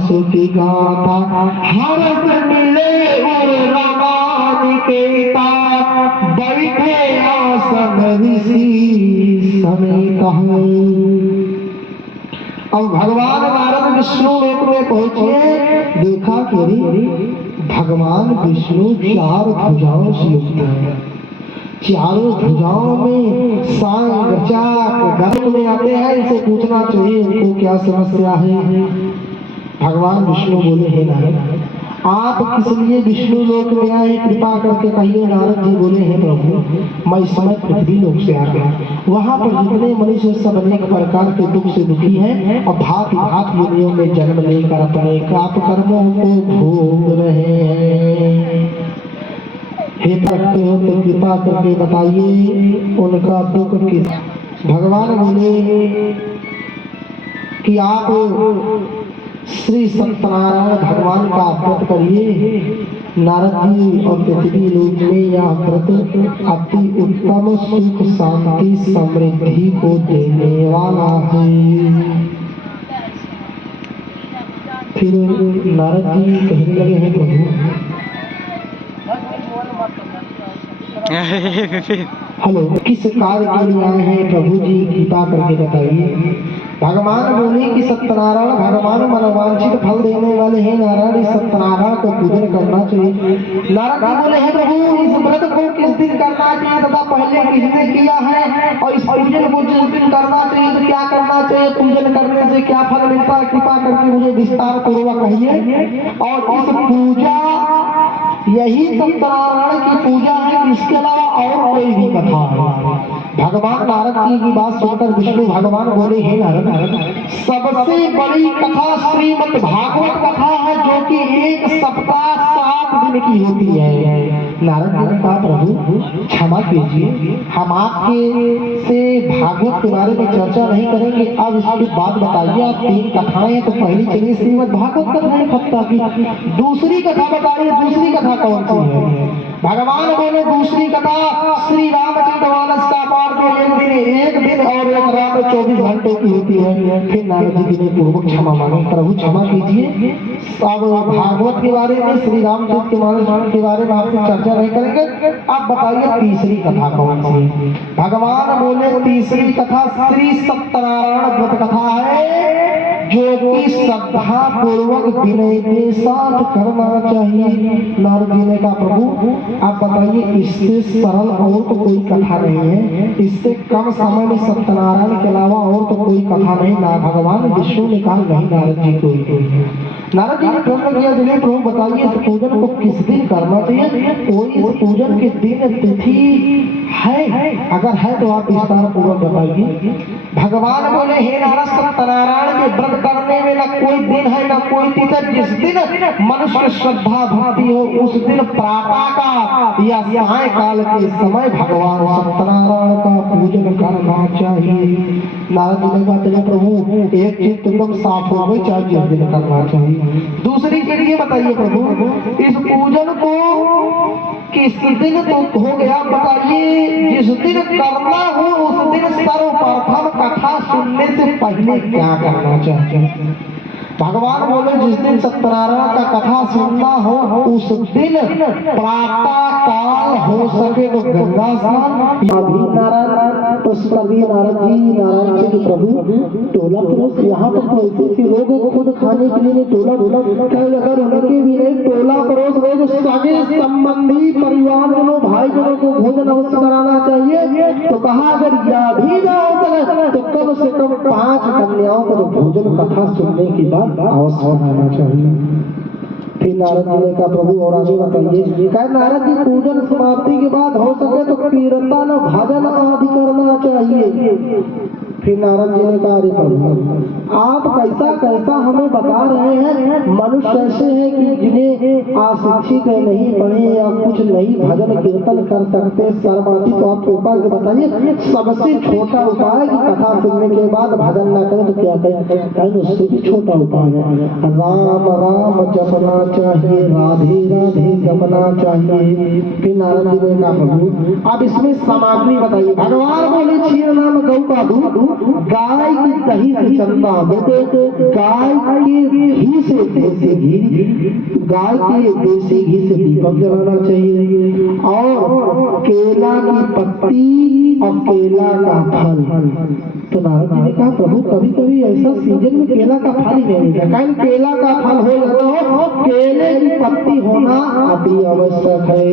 सुखी गाथा हर्ष मिले और रमानिकेता बैठे आसन ऋषि समेत। अब भगवान नारद विष्णु लोक में पहुंचे, देखा कि भगवान विष्णु चार भुजाओं से युक्त है। चारों भुजाओं में सांग चाक गर्भ में आते हैं, इसे पूछना चाहिए उनको क्या समस्या है। भगवान विष्णु बोले, हे नारद आप किस लिए विष्णु लोक में आए, कृपा करके कहिए। नारद जी बोले, हे प्रभु मैं इस समय पृथ्वी लोक से आ गया। वहाँ पर जितने मनुष्य सब अनेक प्रकार के दुख से दुखी हैं और भांति भांति योनियों में जन्म लेकर अपने पाप कर्मों को भोग रहे हैं। हे भक्त हो तो कृपा करके बताइए उनका दुख किस। भगवान बोले कि आप श्री सत्यनारायण भगवान का व्रत करिए। नारद जी और पृथ्वी लोक में यह व्रत अति उत्तम सुख शांति समृद्धि को देने वाला है। फिर नारद जी कहने लगे, हैं प्रभु हेलो किस कार्य के लिए आए हैं प्रभु जी, कृपा करके बताइए। भगवान बोले कि सत्यनारायण भगवान मनोवांछित फल देने वाले हैं। नारायण इस सत्यनारायण को पूजन करना चाहिए। नारद जी बोले, हैं प्रभु इस व्रत को किस दिन करना चाहिए तथा पहले किसने किया है, और इस पूजन को जिस दिन करना चाहिए तो क्या करना चाहिए, पूजन करने से क्या फल मिलता है, कृपा करके मुझे विस्तार पूर्वक कहिए। और इस पूजा यही सत्यनारायण की पूजा है, इसके अलावा और कोई भी कथा है। भगवान नारद जी की बात सुनकर विष्णु भगवान बोले, हे नारद सबसे बड़ी कथा श्रीमद् भागवत कथा है, जो कि एक सप्ताह 7 दिन की होती है। नारद जी ने कहा, प्रभु क्षमा कीजिए, हम आपके से भागवत के बारे में चर्चा नहीं करेंगे। अब इसके बाद बताइए, आप 3 कथाएं हैं तो पहली चलिए श्रीमद् भागवत कथा है सप्ताह की, दूसरी कथा बताइए, दूसरी कथा कौन सी है। भगवान बोले, दूसरी कथा श्री रामचरितमानस का पाठ जो एक दिन और एक रात 24 घंटे की होती है। फिर नारद जी ने पूर्वक क्षमा मांगी, प्रभु क्षमा कीजिए, अब भागवत के बारे में श्री रामचरितमानस के बारे में आपसे चर्चा नहीं करेंगे। अब बताइए तीसरी कथा कौन सी। भगवान बोले, तीसरी कथा श्री सत्यनारायण व्रत कथा है, जो कि श्रद्धा पूर्वक विनय के साथ करना चाहिए। नारद जी ने कहा, प्रभु आप बताइए इससे सरल और तो कोई कथा नहीं है, इससे कम समय में सत्यनारायण के अलावा और तो कोई कथा नहीं। ना भगवान विष्णु ने कहा, नहीं नारद जी कोई है। नारद जी ने प्रश्न किया, जिन्हें प्रभु बताइए इस पूजन को किस दिन करना चाहिए, कोई इस पूजन के दिन तिथि है, अगर है तो आप विस्तार पूर्वक बताइए। भगवान बोले, हे नारद सत्यनारायण के व्रत करने में न कोई दिन है न कोई तिथि। जिस दिन मनुष्य श्रद्धा भक्ति हो उस दिन प्रातः का या सायंकाल के समय भगवान सत्यनारायण का पूजन करना चाहिए। नारद जी ने कहा, चलो प्रभु एक चीज तुम साफ हो गई, चाहे जिस दिन करना चाहिए। दूसरी के लिए बताइए प्रभु, इस पूजन को किस दिन तो हो गया, बताइए जिस दिन करना हो उस दिन सर्वप्रथम कथा सुनने से पहले क्या करना चाहिए। भगवान बोले, जिस दिन सत्यनारायण का कथा सुनना हो उस दिन प्रातः काल हो सके तो गंगा स्नान। अभी नारायण नारायण जी प्रभु टोला पुरुष यहाँ पर तो ऐसे लोग खुद खाने के लिए टोला अगर उनके भी नहीं टोला पड़ोस रोज सगे संबंधी परिवारजनों भाईजनों को भोजन अवश्य कराना चाहिए। तो कहा अगर यह भी ना हो सके तो कम से कम 5 कन्याओं को भोजन कथा सुनने के बाद अवश्य कराना चाहिए। फिर नारद जी ने कहा, प्रभु और आगे बताइए। कहा नारद जी, पूजन समाप्ति के बाद हो सके तो कीर्तन भजन आदि करना चाहिए। फिर नारद जी ने कहा, अरे प्रभु आप कैसा कैसा हमें बता रहे हैं। मनुष्य ऐसे हैं कि जिन्हें अशिक्षित नहीं पढ़े या कुछ नहीं भजन कीर्तन कर सकते सर्वाधिक, तो आप उपाय बताइए। सबसे छोटा उपाय कि कथा सुनने के बाद भजन ना करें तो क्या करें, उससे भी छोटा उपाय है राम राम जपना चाहिए, राधे राधे जपना चाहिए। फिर नारद जी ने कहा, प्रभु आप इसमें सामग्री बताइए। भगवान बोले, क्षीर नाम गौ का दूध गाय की दही से चलता है, गाय के घी से देसी घी, गाय के देसी घी से दीपक जलाना चाहिए, और केला की पत्ती और केला का फल। तो नारद जी ने कहा प्रभु कभी कभी ऐसा सीजन में केला का फल ही नहीं मिलता, केला का फल हो जाता हो, केले की पत्ती होना अति आवश्यक है।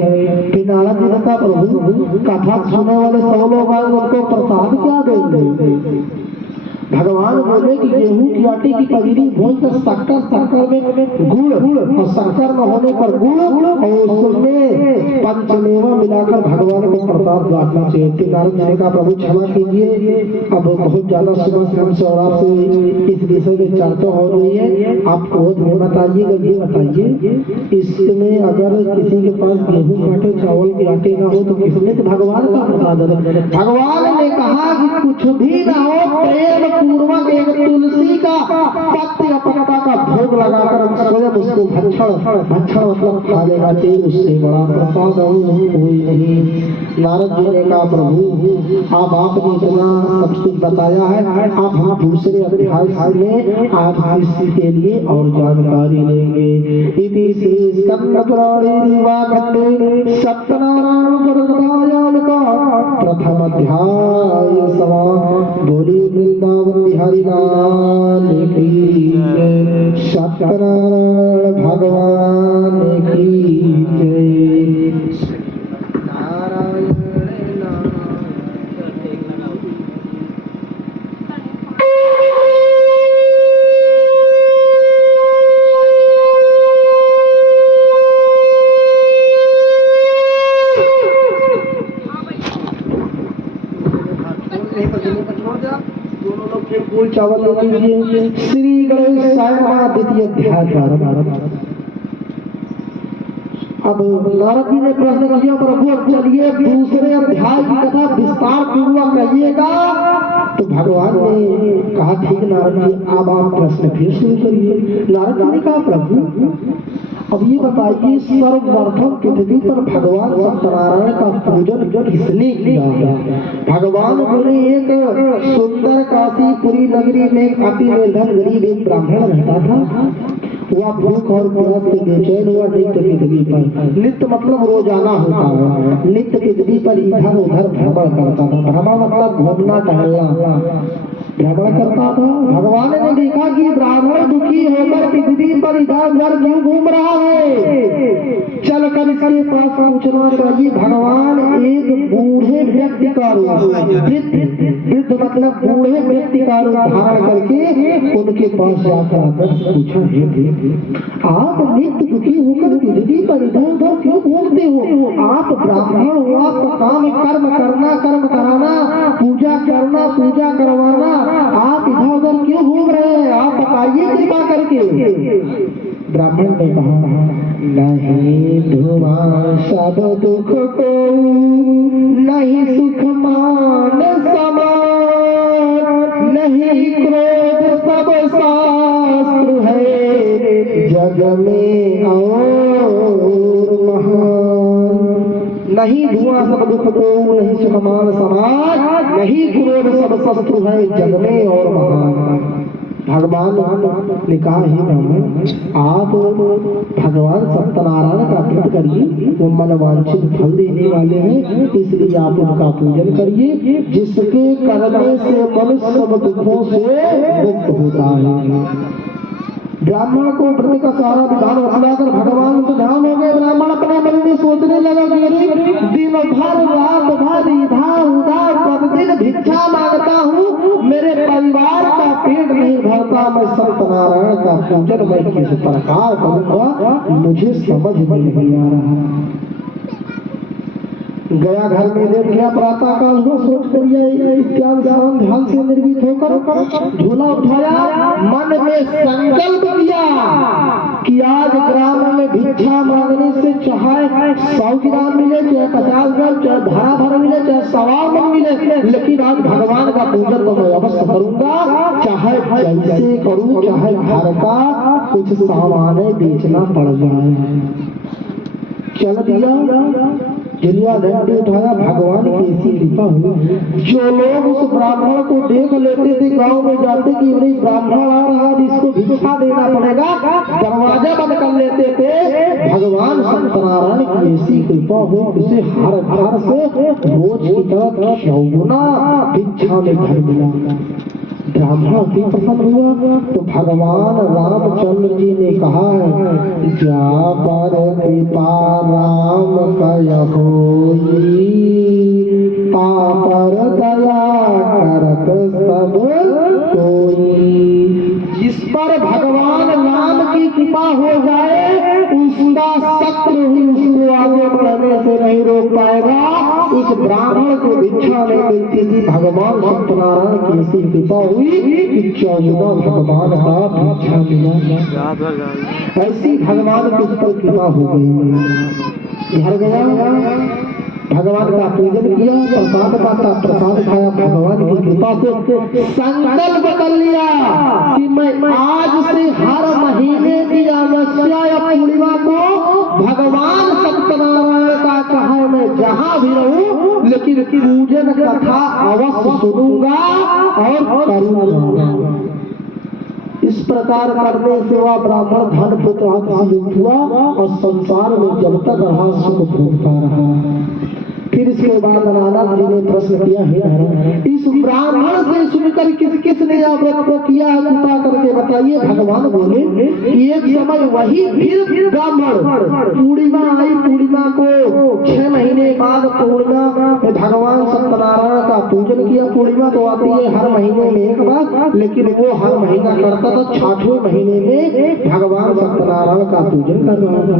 फिर नारद जी ने कहा प्रभु कथा सुनने वाले सब लोग आए उनको प्रसाद क्या देंगे? भगवान बोले कि गेहूं की आटे की पजीरी भून कर शक्कर में गुड़ और शक्कर न होने पर गुड़ और उसमें पंचमेवा मिलाकर भगवान को प्रसाद बांटना चाहिए। नारद जी ने कहा प्रभु क्षमा कीजिए, अब बहुत ज्यादा सुबह से हमसे और आपसे इस विषय में चर्चा हो रही है, आप क्रोध में बताइएगा। ये बताइए इसमें अगर किसी के पास गेहूं के आटे चावल के आटे ना हो तो किसने तो भगवान का प्रसाद है। भगवान ने कहा कि कुछ भी ना हो, प्रेम पूर्वक एक तुलसी का पत्ते या पत्ता का भोग लगाकर हम स्वयं उसको भक्षण मतलब खा लेना चाहिए, उससे बड़ा प्रसाद कोई नहीं। नारद जी ने कहा प्रभु आप आपने इतना सब कुछ बताया है, आप हम दूसरे अध्याय में आज इसी के लिए और जानकारी लेंगे। इति श्री स्कंद पुराणे दिवाखंडे सत्यनारायण पुराण का प्रथम अध्याय समाप्त। बोली वृंदावन बिहारी लाल की जय, सत्यनारायण भगवान की जय। नारायण चावल ले लीजिए। श्री गणेश सायमा द्वितीय अध्याय प्रारंभ। अब नारद जी ने प्रश्न किया प्रभु अब चलिए दूसरे अध्याय की कथा विस्तार पूर्वक कहिएगा। तो भगवान ने कहा ठीक नारद जी अब आप प्रश्न फिर शुरू करिए। नारद जी ने कहा प्रभु अब ये बताइए सर्वप्रथम पृथ्वी पर भगवान सत्यनारायण का पूजन किसने किया? भगवान बोले एक सुंदर काशीपुरी नगरी में अति निर्धन गरीब एक ब्राह्मण रहता था। वह भूख और प्यास से बेचैन हुआ नित्य पृथ्वी पर, नित्य मतलब रोजाना होता हुआ नित्य पृथ्वी पर इधर उधर भ्रमण करता था। भ्रमण मतलब घूमना टहलना, भ्रमण करता था। भगवान ने देखा कि ब्राह्मण दुखी होकर पृथ्वी पर इधर उधर क्यों घूम रहा है, चल कर इसके पास पूछना चाहिए। भगवान एक बूढ़े व्यक्ति का वृद्ध मतलब बूढ़े व्यक्ति का रूप धारण करके उनके पास जाकर पूछा आप नित्य दुखी होकर पृथ्वी पर इधर उधर क्यों घूमते हो? आप ब्राह्मण हो, आपका काम कर्म करना, कर्म कराना, पूजा करना, पूजा करवाना, आप इधर उधर क्यों घूम रहे हैं? आप बताइए कृपा करके। ब्राह्मण ने कहा नहीं धुआं सब दुख को, नहीं सुख मान समान, नहीं क्रोध सब शास्त्र है जग में और महान। नहीं धुआं सब दुख को, नहीं सुख मान समान, नहीं क्रोध सब शस्त्र है जग में और महान। भगवान ने कहा ही ब्राह्मण आप भगवान सत्यनारायण का व्रत करिए, वो मनवांछित फल देने वाले हैं, इसलिए आप उनका पूजन करिए जिसके करने से मनुष्य सब दुखों से मुक्त होता है। ब्राह्मण को व्रत का सारा विधान बताकर भगवान को ध्यान हो गए। ब्राह्मण अपने मन में सोचने लगा दिन भर रात भर इधर उधर प्रतिदिन भिक्षा मांगता हूँ, मेरे परिवार का पेट नहीं भरता, मैं सत्यनारायण का पूजन मैं किस प्रकार करूँगा मुझे समझ में नहीं आ रहा। गया घर में लेट गया, प्रातः काल हुआ, सोच करिए ध्यान से निर्मित होकर झूला उठाया, मन में संकल्प किया कि आज ग्राम में भिक्षा मांगने से चाहे 100 ग्राम मिले, चाहे 50 ग्राम, चाहे भरा भरा मिले, चाहे 1.25 मन मिले, लेकिन आज भगवान का पूजन तो मैं अवश्य करूंगा, चाहे कैसे करूं, चाहे घर का कुछ सामान बेचना पड़ जाए। चल दिया जिलिया घंटे उठाया, भगवान की ऐसी कृपा हुई। जो लोग उस ब्राह्मण को देख लेते थे, गांव में जाते कि अरे ब्राह्मण आ रहा है, इसको भिक्षा देना पड़ेगा, दरवाजा बंद कर लेते थे। भगवान सत्यनारायण की ऐसी कृपा हुई, उसे हर घर से रोज की तरह चौगुना भिक्षा में घर मिला। ब्राह्मण भी प्रसन्न हुआ तो भगवान रामचंद्र जी ने कहा है, जा पर कृपा राम कय होई, पापर दया करत सब कोई। जिस पर भगवान राम की कृपा हो जाए, उसका शत्रु ही उसको आगे बढ़ने से नहीं रोक पाएगा। उस ब्राह्मण को भिक्षा नहीं मिलती थी, भगवान सत्यनारायण की ऐसी कृपा हुई कि चौगुना भगवान का भिक्षा मिला। ऐसी भगवान की उस पर कृपा हो गई। घर गया, भगवान का पूजन किया, प्रसाद पाता, प्रसाद खाया, भगवान की कृपा से संकल्प कर लिया कि मैं आज से हर महीने की अमावस्या या पूर्णिमा को भगवान सत्यनारायण का चाहे मैं जहाँ भी रहूं, लेकिन पूजन कथा अवश्य सुनूंगा और करूंगा। इस प्रकार करने से वह ब्राह्मण धन पुत्र युक्त हुआ और संसार में जब तक रहा सुख भोगता रहा। फिर इसके बाद नारद जी ने प्रश्न किया, है इस ब्राह्मण से सुनकर किसने व्रत किया है, कृपा करके बताइए। भगवान बोले कि एक समय वही फिर ब्राह्मण, पूर्णिमा आई, पूर्णिमा को 6 महीने बाद पूर्णिमा में भगवान सत्यनारायण का पूजन किया। पूर्णिमा तो आती है हर महीने में एक बार, लेकिन वो हर महीना करता था, 6वें महीने में भगवान सत्यनारायण का पूजन कर रहा था।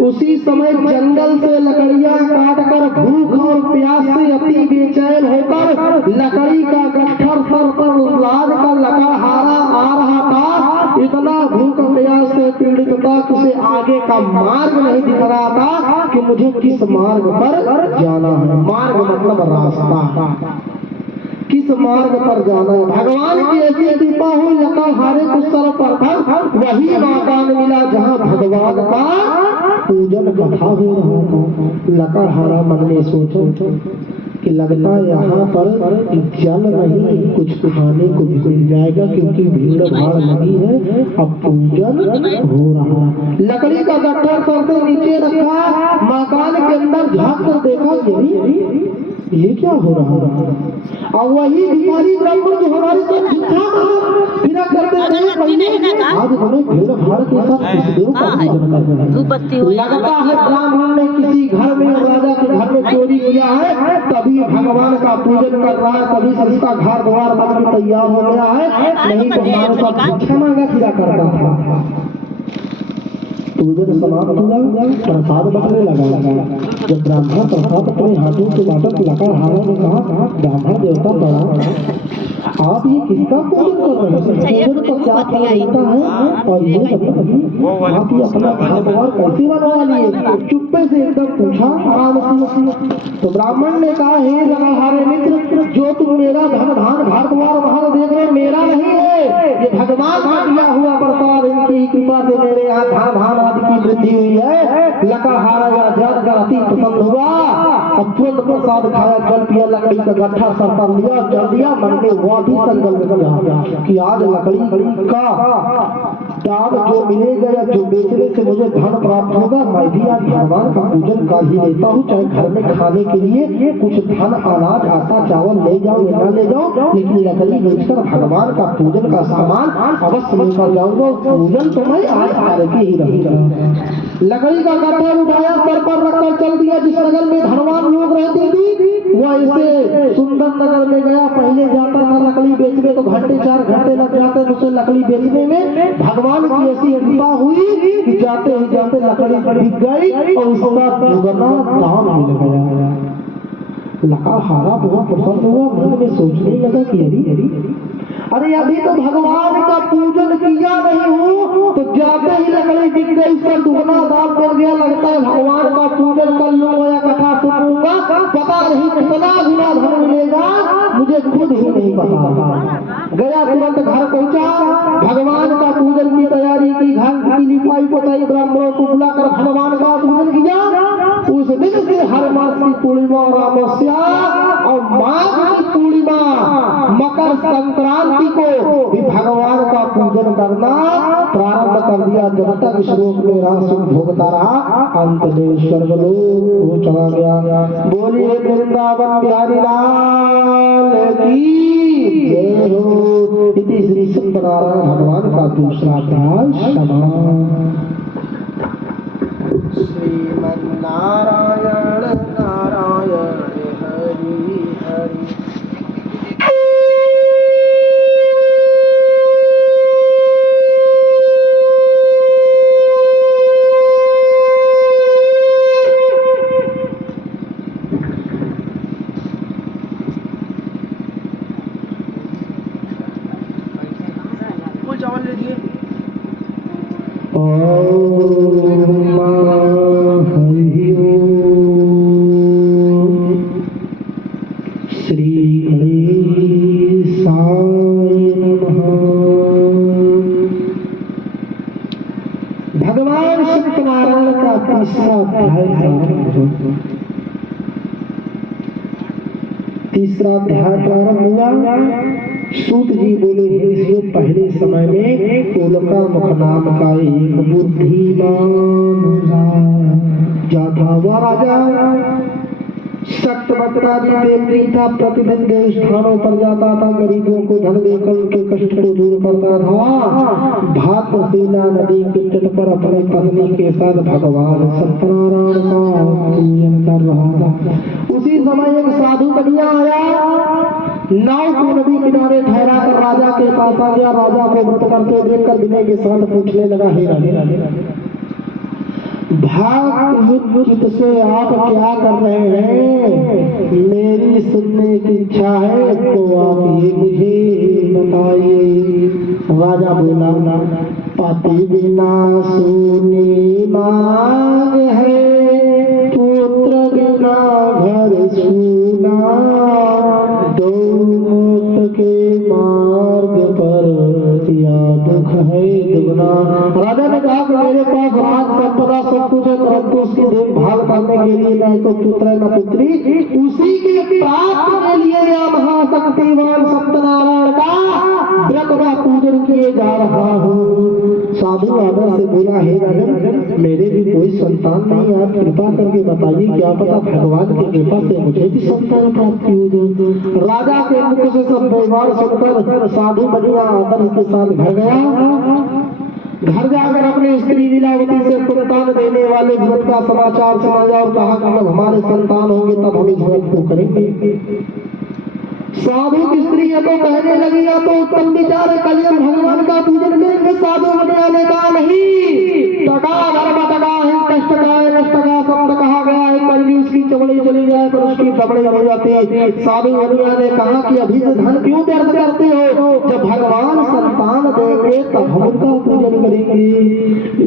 उसी समय जंगल से लकड़ियां काटकर भूख और प्यास से अति बेचैन होकर लकड़ी का गट्ठर सर पर लाद कर लकड़हारा आ रहा था। इतना भूख प्यास से पीड़ित था कि उसे आगे का मार्ग नहीं दिख रहा था कि मुझे किस मार्ग पर जाना है। मार्ग मतलब रास्ता, किस मार्ग पर जाना है। भगवान की ऐसी कृपा हुई, लकड़हारे को सर पर था, वही मकान मिला जहाँ भगवान का पूजन कथा हो रहा था। लकड़हारा मन में सोचा कि लगता है यहाँ पर जल नहीं, कुछ खाने को भी मिल जाएगा, क्योंकि भीड़ भाड़ लगी है, अब पूजन हो रहा। लकड़ी का गट्ठर सर से नीचे रखा, मकान के अंदर झांक कर देखा, ये क्या हो रहा है। और वही भिखारी ब्राह्मण जो हमारे साथ फिरा करते थे, आज हमें भीड़ भाड़ के साथ देव का पूजन कर रहे हैं। लगता है ब्राह्मण ने किसी घर में, राजा के घर में चोरी किया है, तभी भगवान का पूजन कर रहा है, तभी से उसका घर द्वार बन के तैयार हो गया है, नहीं तो हमारे साथ भिक्षा मांगा फिरा करता था। पूजन समाप्त हुआ, प्रसाद बटने लगा। जब ब्राह्मण प्रसाद अपने हाथों से बांटा तो लकड़हारा ने कहा, ब्राह्मण देवता प्रणाम, आप ये किसका पूजन कर रहे हैं, पूजन का क्या फल मिलता है, और ये बताइए आप ये अपना घर द्वार कैसे बनवा लिए। चुप्पे से एकदम पूछा आराम से। तो ब्राह्मण ने कहा, हे लकड़हारे मित्र, जो तुम मेरा धन धान घर द्वार वहां देख रहे मेरा नहीं है, ये भगवान का दिया हुआ प्रसाद, इनकी कृपा से मेरे यहाँ धन धान आदि की वृद्धि हुई है। लकड़हारा जानकर अति प्रसन्न हुआ, अब तुरंत प्रसाद खाया, जल पिया, लकड़ी का गट्ठा सर पर लिया, चल दिया। मन में वह भी संकल्प किया कि आज लकड़ी का दाम जो मिलेगा या जो बेचने से मुझे धन प्राप्त होगा, मैं भी आज भगवान का पूजन कर ही लेता हूँ। चाहे घर में खाने के लिए कुछ धन, अनाज, आटा, चावल ले जाओ या न ले जाओ, लेकिन लकड़ी बेचकर भगवान का पूजन का सामान अवश्य लेकर जाऊंगा। पूजन तो मैं आज करके ही रहूंगा। लकड़ी का गट्ठा उठाया, सर पर रखकर चल दिया। जिस नगर में धनवान लोग रहते थे, वो ऐसे सुंदर नगर में गया। पहले जाता था लकड़ी बेचने तो घंटे 4 घंटे लग जाते थे उसे लकड़ी बेचने में। भगवान की ऐसी कृपा हुई कि जाते ही जाते लकड़ी बिक गई और उसका दुगना दाम मिल गया। लकड़हारा बहुत प्रसन्न हुआ, मन में सोचने लगा कि अरे अभी तो भगवान का पूजन किया नहीं हूँ, तो जाते ही लकड़ी बिक गई, उसका दुगना दाम मिल गया। लगता है भगवान का पूजन कर लूंगा या कथा सुनूंगा, पता नहीं कितना गुना धन मिलेगा, मुझे खुद ही नहीं पता। गया, तुरंत घर पहुंचा, भगवान का पूजन की तैयारी की, घर की लिपाई पोताई, ब्राह्मणों को बुलाकर भगवान का पूजन किया। की पूर्णिमा और अमावस्या और माघ की पूर्णिमा मकर संक्रांति को भी भगवान का पूजन करना प्रारंभ कर दिया। जब तक श्लोक में रासुख भोगता रहा, अंत में स्वर्गलोक को चला गया। बोलिए वृंदावन बिहारी लाल की जय हो। इति श्री सत्यनारायण भगवान का दूसरा अध्याय समाप्त। श्रीमन्नारायण नारायण हरि हरि। भगवान सत्यनारायण का तीसरा अध्याय प्रारंभ हुआ। सूत जी बोले, हे पहले समय में कोलका मुख नाम का एक बुद्धिमान था। वह राजा सत्यवक्ता भी था। प्रतिदिन देव स्थानों पर जाता था, गरीबों को धन देकर उनके कष्ट को दूर करता था। भातसेना नदी के तट पर अपनी पत्नी के साथ भगवान सत्यनारायण का पूजन कर रहा था। उसी समय एक साधु कन्या आया, नाव को नदी किनारे ठहरा कर राजा के पास आ गया। राजा को व्रत करते देखकर विनय के साथ पूछने लगा, हे राजा, भाग युद्ध से आप क्या कर रहे हैं? मेरी सुनने की इच्छा है, तो आप ये मुझे बताइए। राजा बोला, पति बिना सूनी मांग है, पुत्र बिना घर सूना, दो मौत के मार्ग पर या दुख है दुगना। राजा ने कहा कि मेरे पास राज संपदा सब कुछ है, परंतु उसकी देखभाल करने के लिए न तो पुत्र है न पुत्री, उसी के प्राप्त के लिए यह महाशक्तिमान सत्यनारायण का व्रत का पूजन किए जा रहा हूँ। साधु आदर से बोला, हे राजन, मेरे भी कोई संतान नहीं, आप कृपा करके बताइए, क्या पता भगवान की कृपा से मुझे भी संतान प्राप्ति हो जाए। राजा के मुख से सब व्यवहार सुनकर साधु बनिया आदर के साथ घर गया। घर जाकर अपनी स्त्री लीलावती से संतान देने वाले व्रत का समाचार सुनाया और कहा कि जब हमारे संतान होंगे तब हम इस व्रत को करेंगे। साधु की स्त्री ये तो कहने लगी, या तो उत्तम विचार है, कल हम भगवान का पूजन करेंगे। साधु बनिया ने कहा, नहीं, टका धर्म टका है, कष्ट का है, नष्ट का शब्द कहा गया है, कल भी उसकी चमड़ी चली जाए पर उसकी दबड़ी हो जाती है। साधु बनिया ने कहा कि अभी से धन क्यों व्यर्थ करते हो? जब भगवान संतान देंगे तब हम उनका पूजन करेंगे।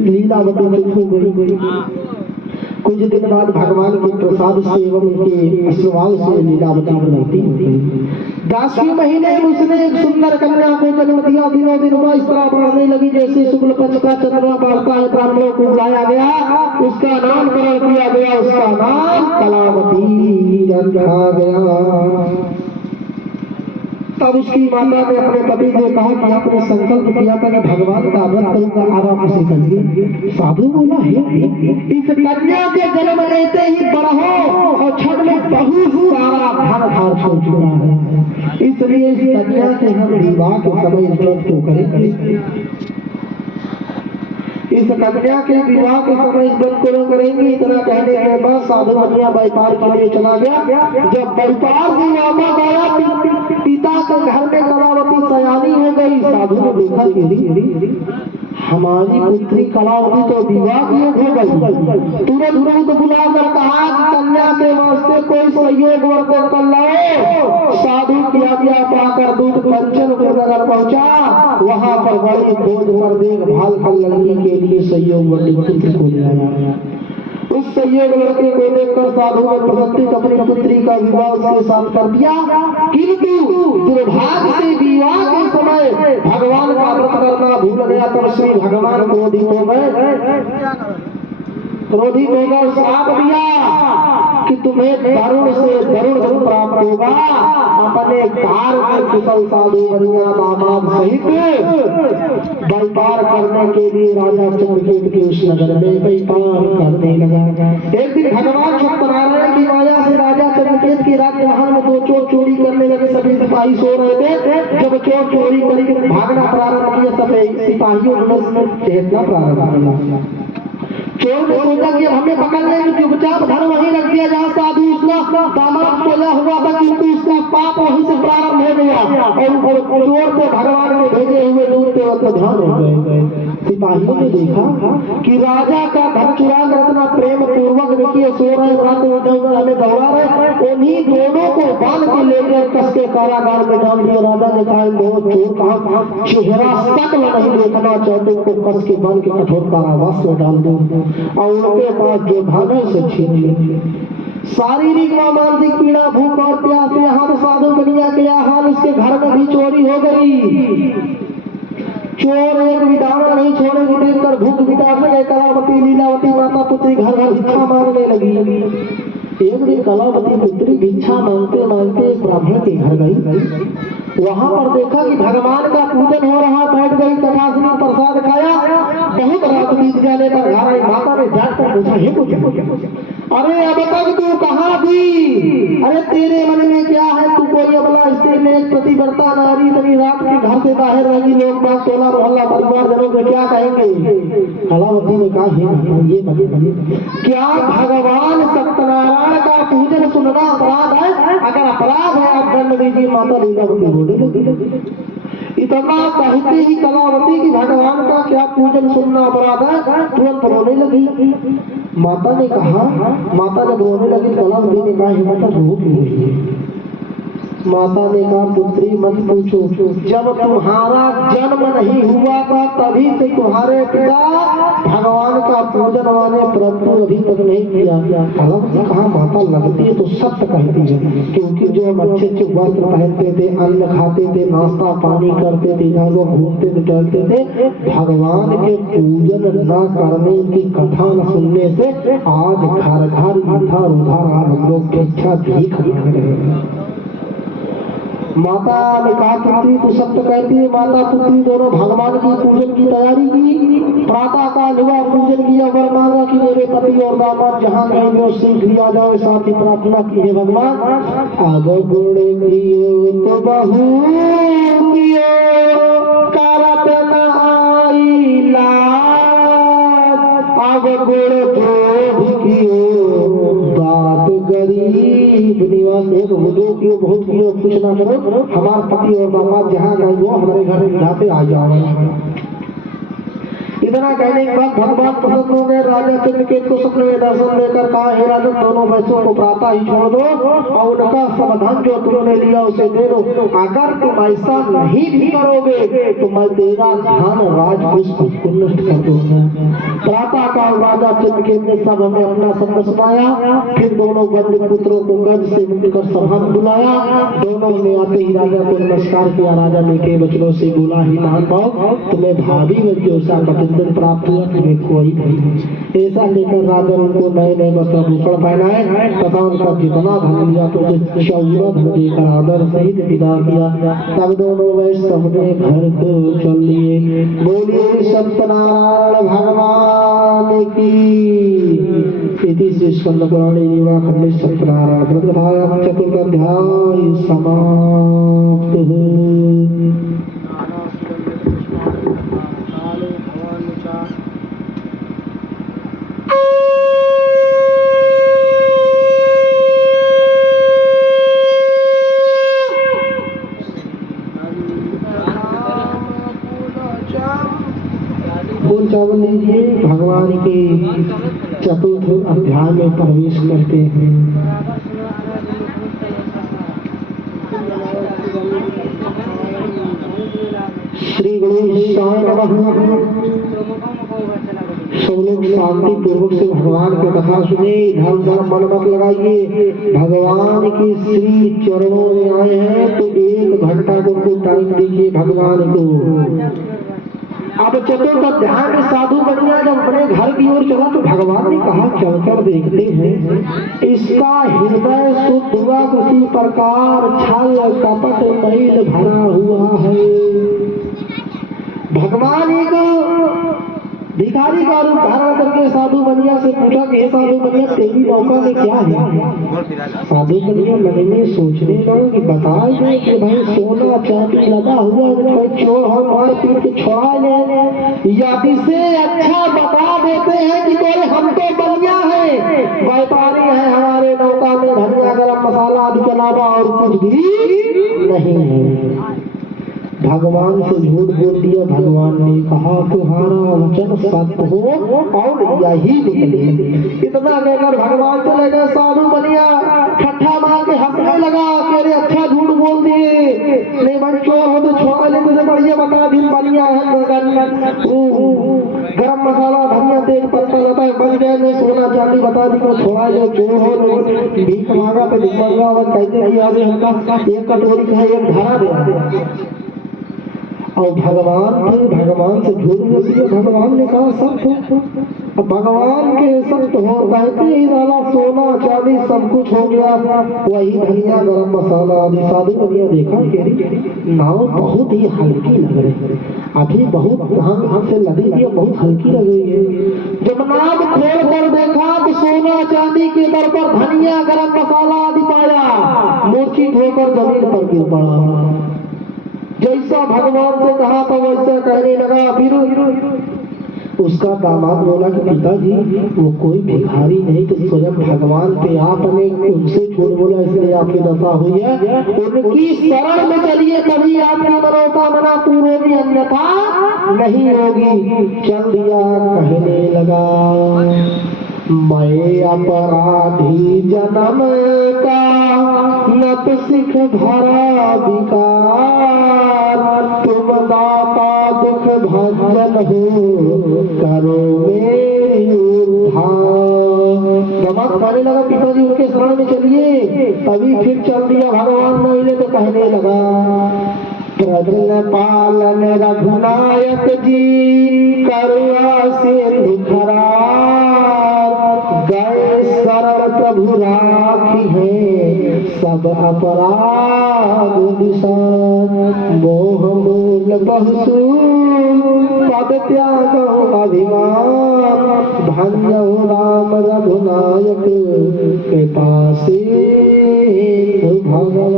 लीलावती चुप हो गई। कुछ दिन बाद भगवान के प्रसाद से एवं उनके आशीर्वाद से लीलावती बनती हो गई। 10वें महीने में उसने एक सुंदर कन्या को जन्म दिया। दिनों दिन वह इस तरह बढ़ने लगी जैसे शुक्ल पक्ष का चंद्रमा बढ़ता है। ब्राह्मणों को बुलाया गया, उसका नामकरण किया गया, उसका नाम कलावती रखा गया। तब उसकी माता ने अपने पति से कहा कि आपने संकल्प किया था कि भगवान का व्रत करूंगा, अब आप उसे करिए। साधु बोला, इस कन्या के जन्म लेते ही बढ़ो और छठ में बहुत सारा धन खर्च हो चुका है, इसलिए इस कन्या से हम विवाह के समय इस व्रत को करेंगे। इस कन्या के विवाह के समय इस व्रत को करेंगे। इतना कहने के बाद साधु बनिया व्यापार के लिए चला गया। जब व्यापार से वापस आया, पिता के घर में कलावती सयानी हो गई। साधु ने देखा कि हमारी पुत्री कलावती तो विवाह की हो गई। तुरंत बुलाकर कहा कि कन्या के वास्ते कोई सहयोग वर्ग कर लाओ। साधु की आज्ञा पाकर दूध कंचन को नगर पहुंचा। वहां पर बड़ी खोज पर देखभाल कर लड़की के लिए सहयोग वर्ग पुत्री को ले आया। उस सहयोग लड़के को देखकर साधु ने प्रसन्नित अपनी पुत्री का विवाह उसके साथ कर दिया। किंतु दुर्भाग्य से विवाह के समय भगवान का व्रत करना भूल गया, तब श्री भगवान क्रोधित हो गए। क्रोधित होकर श्राप दिया कि तुम्हें वरुण से वरुण धन प्राप्त होगा। अपने कार में कुशल साधु बनिया दामाद सहित व्यापार करने के लिए राजा चित्रकेत के उस नगर में व्यापार करने लगा। एक दिन भगवान सत्यनारायण की माया से राजा चित्रकेत की राज्य महल में दो चोर चोरी करने लगे। सभी सिपाही सो रहे थे। जब चोर चोरी करके भागना प्रारंभ किया, सब सिपाहियों ने चेतना प्रारंभ किया। चोर ने सोचा कि हमें पकड़ लेंगे, चुपचाप घर वहीं रख दिया जहाँ साधु उसका दामाद सोया हुआ था, किंतु उसका पाप वहीं से प्रारंभ हो गया और चोर को भगवान के भेजे हुए दूत ध्यान हो गए। सिपाहियों ने देखा कि राजा का धन चुरा कर इतना प्रेम पूर्वक देखिए सो रहे, हमें दौड़ा रहे। उन्हीं दोनों को बांध के लेकर कस के कारागार में डाल दिया। राजा ने कहा बहुत चोर कहा चेहरा शक्ल नहीं देखना चाहते, उनको कस के बांध के कठोर कारावास में डाल दो और उनके पास जो धन है उसे छीन ले। शारीरिक व मानसिक पीड़ा, भूख और प्यास, यहाँ तो साधु बनिया के हाल, उसके घर में भी चोरी हो गई। चोर एक विधान नहीं छोड़ेगी, देखकर भूख मिटा सके कलावती लीलावती माता पुत्री घर घर भिक्षा मांगने लगी। एक दिन कलावती पुत्री भिक्षा मांगते मांगते एक ब्राह्मण के घर गई। वहां पर देखा कि भगवान का पूजन हो रहा, बैठ गई, कथा सुनी, प्रसाद खाया। बहुत रात बीत जाने पर घर आई। माता ने जाकर पूछा, हे पूछे अरे अब तक तू कहाँ थी? अरे तेरे मन में क्या है? तू कोई अबला स्त्री ने प्रतिव्रता नारी, तनी रात के घर से बाहर रही, लोग बात टोला मोहल्ला परिवार जनों के क्या कहेंगे? कलावती ने कहा, ये क्या भगवान सत्यनारायण का पूजन सुनना अपराध है? अगर अपराध है आप दंड दीजिए। माता लीलावती रोने लगी। इतना कहती ही कलावती की भगवान का क्या पूजन सुनना अपराध है, तुरंत रोने लगी। माता ने कहा, माता जब रोने लगी कलावती ने कहा, माता रो क्यों रही है? माता ने कहा, पुत्री मत पूछो, जब तुम्हारा जन्म नहीं हुआ था तभी से तुम्हारे पिता भगवान का पूजन वाले परंतु अभी तक नहीं किया। कहा, माता लगती है तो सत्य कहती है, क्योंकि जो हम अच्छे अच्छे वस्त्र पहनते थे, अन्न खाते थे, नाश्ता पानी करते थे, जहाँ लोग घूमते टहलते थे, भगवान के पूजन न करने की कथा न सुनने से आज घर घर इधर उधर हम लोग भिक्षा भीख मांग रहे हैं। माता ने कहा, पुत्री तू सत्य कहती है। माता पुत्री दोनों भगवान की पूजन की तैयारी की। प्रातः काल हुआ, पूजन किया, वर मांगा कि मेरे पति और दामाद जहाँ कहेंगे उससे लिया जाए। साथ ही प्रार्थना की, है भगवान अब गुण कियो तो बहू कियो करत न आई लाज, अब गुण क्रोध कियो बात गरीब निवास है। बहुत कियो कुछ ना करो, हमारे पति और दामाद जहाँ गए वो हमारे घर यहाँ से आ जाओ। इतना कहने के बाद भगवान प्रसन्न हो गए। राजा चित्रकेत को सपने में दर्शन देकर कहा, हे राजन दोनों वैश्यों को प्रातः ही छोड़ दो और उनका सब धन जो तुमने लिया उसे दे दो। अगर तुम ऐसा नहीं भी करोगे तो मैं तेरा धन राजपुष्प को नष्ट कर दूंगा। प्रातः काल राजा चित्रकेत ने सब हमें अपना सत्य सुनाया। फिर दोनों बंधु पुत्रों को गज से मुक्त कर सभा में बुलाया। दोनों ने आते ही राजा को नमस्कार किया। राजा ने के वचनों से बोला, ही महान भाव तुम्हें भाभी वज्योषा प्रतिदिन प्राप्त हुआ, तुम्हें कोई नहीं। ऐसा लेकर राजा उनको नए नए वस्त्र भूषण पहनाए तथा उनका जितना धन लिया तो उसे चौरा धन देकर आदर सहित विदा किया। तब दोनों वैश्य अपने घर को चल लिए। बोलिए सत्यनारायण भगवान की। इति श्री स्कंद पुराणे लीला खंड सत्यनारायण चतुर्थ अध्याय समाप्त। फूल चावल लीजिए। भगवान के चतुर्थ अध्याय में प्रवेश करते हैं। श्री गणेशाय नमः। सब लोग शांति पूर्वक से भगवान की कथा सुने। धर्म धर्म मन मत लगाइए। भगवान के श्री चरणों में आए हैं तो 1 घंटा को टाइम दीजिए भगवान को। अब चतुर्थ अध्याय में साधु बनिया जब अपने घर की ओर चला तो भगवान ने कहा चलकर देखते हैं इसका हृदय शुद्ध हुआ उसी प्रकार छल कपट मैल भरा हुआ है। भगवान एक भिखारी का रूप धारण करके साधु बनिया से पूछा कि हे साधु बनिया तेरी नौका में क्या है। साधु बनिया मन में सोचने लगा कि बता दे कि भाई सोना चांदी लगा हुआ कोई चोर हो मार पीट के छुड़ा ले, या इससे अच्छा बता देते हैं कि कोई हम तो बनिया है व्यापारी है, हमारे नौका में धनिया गरम मसाला आदि के अलावा और कुछ भी नहीं है। भगवान से झूठ बोल दिया। भगवान ने कहा तुम्हारा वचन सत्य हो और यही निकले। इतना कहकर भगवान चले गए। साधु बनिया ठट्ठा मार के हंसने लगा कि अरे अच्छा झूठ बोल दिए, नहीं भाई चोर हो तो छोड़ ले, तुझे बढ़िया बता दी बनिया है, गरम मसाला धनिया तेज पत्ता लता है बन गया, नहीं सोना चांदी बता दी को छोड़ा ले, चोर हो भीख मांगा तो भीख मांगा और कहते कि अभी हमका एक कटोरी का एक धारा दे। और भगवान से झूठ बोल दिया। भगवान ने कहा सत्य। अब भगवान के सत्य हो कहते ही साला सोना चांदी सब कुछ हो गया, वही धनिया गरम मसाला आदि। साधु बनिया देखा कि नाव बहुत ही हल्की लग रही है, अभी बहुत हम से लदी हुई बहुत हल्की लग रही है। जब नाव खोल कर देखा तो सोना चांदी के दर पर धनिया गरम मसाला आदि पाया, मूर्छित होकर जमीन पर गिर पड़ा। जैसा भगवान से कहा था वैसा कहने लगा। फिर उसका दामाद बोला कि पिताजी वो कोई भिखारी नहीं तो स्वयं भगवान पे आपने उनसे झूठ बोला इसलिए आपकी दशा हुई है, उनकी शरण में चलिए तभी आपकी मनोकामना पूरी होगी, अन्यथा नहीं होगी। चल दिया। कहने लगा मैं अपराधी जन्म का नत सिख भरा विकार, तुम दाता दुख भंजन हो करो मेरी उद्धार। दमाद कहने लगा पिताजी उनके शरण में चलिए तभी। फिर चल दिया। भगवान मोहिले तो कहने लगा प्रजन पालन रघुनायक जी करुणा सिंधु खरार, गए शरण प्रभु राखी है सब अपराध निशान, मोह मूल बहुसूल पद त्याग अभिमान, भंजो राम रघुनायक कृपा सिंधु भगवान।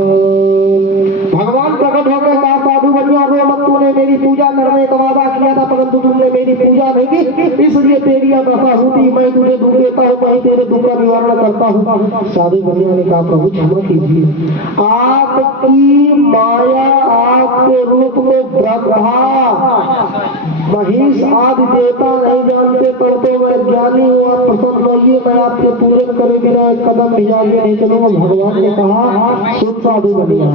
भगवान प्रकट हो गए। कहा साधु बनिया रो मत, तूने मेरी पूजा करने का वादा किया था परंतु तुमने मेरी पूजा नहीं की, इसलिए तेरी दशा हुई। मैं तुझे दुख देता हूँ, मैं तेरे दुख का निवारण करता हूँ। साधु बनिया ने कहा प्रभु क्षमा कीजिए, आपकी माया आपके रूप में ब्रह्मा महिष आदि देवता नहीं जानते, परंतु मैं ज्ञानी हूँ, आप प्रसन्न होइए, मैं आपके पूजन करे बिना एक कदम भी आगे नहीं चलूंगा। भगवान ने कहा सुन साधु बनिया,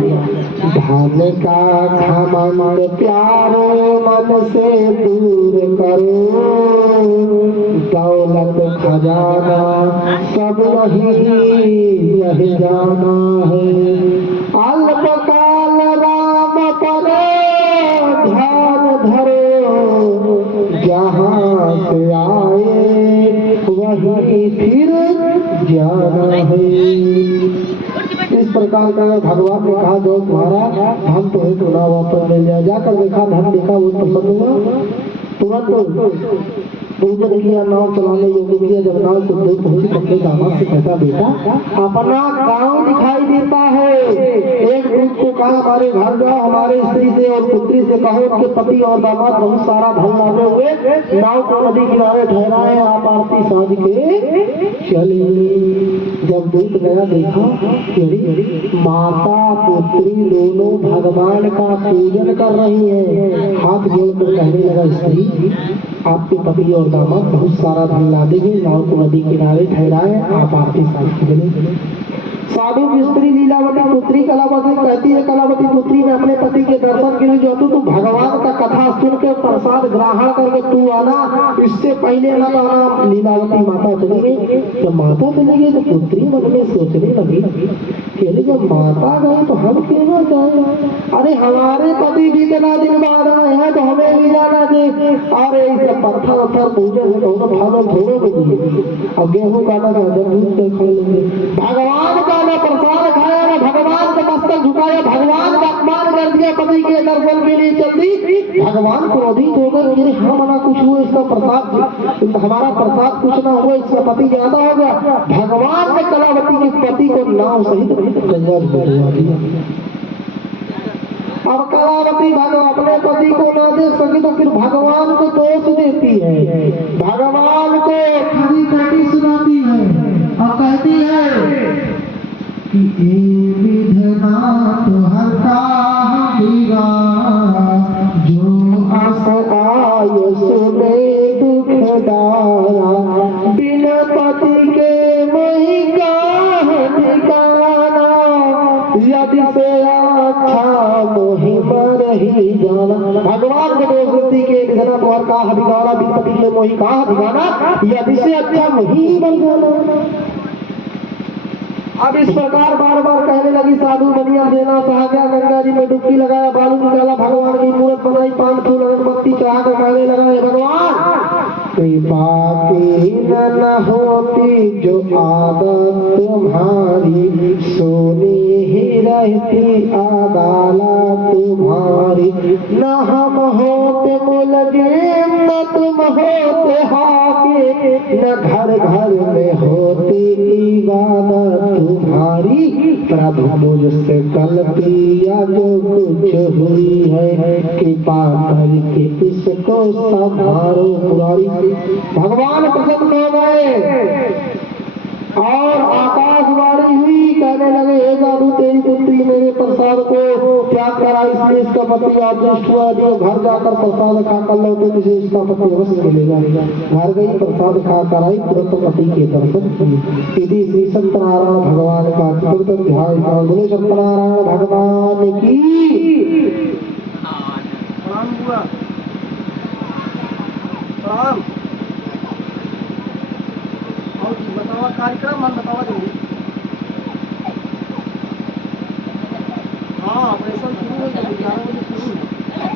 धन का घमंड प्यारो मन से दूर करो, दौलत खजाना सब यही रह जाना है, अल्पकाल राम पर ध्यान धरो, जहाँ से आए वही फिर जाना है। इस प्रकार का भगवान ने कहा जो तुम्हारा धन तो है तो ना वापस ले जाए। जाकर देखा धन देखा वो प्रसन्न हुआ, तुरंत पूजन किया, नाव चलाने योग्य किया। जब नाव कुछ दूर पहुंची अपने दामाद से कहता बेटा अपना गांव दिखाई देता है, एक दूत को कहा हमारे घर जाओ, हमारे स्त्री से और पुत्री से कहो उनके पति और दामाद बहुत सारा धन लाए हुए नाव को नदी किनारे ठहराए, आप आरती साँझ के चले। जब दूत गया देखा माता पुत्री दोनों भगवान का पूजन कर रही है। हाथ जोड़कर कहने लगा स्त्री आपके पति और दामाद बहुत सारा धन ला देंगे, नाव को नदी किनारे ठहराए, आप आरती साँझ के चले। साधु की स्त्री लीलावती पुत्री कलावती कहती है, कलावती पुत्री में अपने पति के दर्शन के लिए जो तू भगवान का कथा सुन के प्रसाद ग्रहण करके तू आना, इससे पहले न आना। लीलावती माता चली गई। जब माता चली गई तो पुत्री मन में सोचने लगी कि जब माता गई तो हम क्यों ना जाए, अरे हमारे पति भी इतना दिन बाद आए हैं तो हमें भी जाना चाहिए। अरे इसे पत्थर उत्थर पूजे थोड़े अब गेहूं काटा दूध से खा लेंगे, भगवान का ना प्रसाद खाया ना भगवान का मस्तक झुकाया, भगवान का अपमान कर दिया, पति के दर्शन के लिए चलती। भगवान क्रोधित होकर मेरे हाँ मना कुछ हुआ, इसका प्रसाद हमारा प्रसाद कुछ ना हुआ, इसका पति ज्यादा हो गया। भगवान ने कलावती के पति को नाव सहित गंगा डुबा दिया। अब कलावती अपने पति को ना देख सकी तो फिर भगवान को दोष देती है, भगवान को खरी खोटी सुनाती है और कहती है कि विधना तो हरता जो आस आय सुने दुखदारा, बिन पति के वही का ठिकाना, यदि से अच्छा मोहि पर ही जाना। भगवान को दोष देती के विधना तो हर का ठिकाना, बिन पति के मोहि का ठिकाना, यदि से अच्छा मोहि बन जाना। अब इस प्रकार बार बार कहने लगी। साधु बनिया देना कहा गया, गंगा जी में डुबकी लगाया, बालू निकाला, भगवान की मूर्त बनाई, पान फूल अगरबत्ती चढ़ा कर कहने लगा, भगवान कृपा की न होती जो आदत तुम्हारी, सोनी ही रहती आदालत तुम्हारी, न हम होते मुलजिम न तुम होते हाके, न घर घर में होती इबादत तुम्हारी, प्रभु मुझसे गलती या जो कुछ हुई है, कृपा करके इसको संभालो पुरारी। भगवान प्रसन्न हो गए और आकाशवाणी हुई, कहने लगे हे साधु तेरी पुत्री मेरे प्रसाद को त्याग करा, इसलिए इसका पति आदृष्ट हुआ, जो घर जाकर प्रसाद खा कर लो तो मुझे इसका पति अवश्य मिलेगा। घर गई, प्रसाद खा कर आई, तुरंत पति के दर्शन किए। यदि श्री सत्यनारायण भगवान का चतुर्थ अध्याय का, बोले सत्यनारायण भगवान की। बतावा कार्यक्रम मन बतावा देंगे। हाँ ऑपरेशन शुरू हो गया, 11 बजे शुरू है।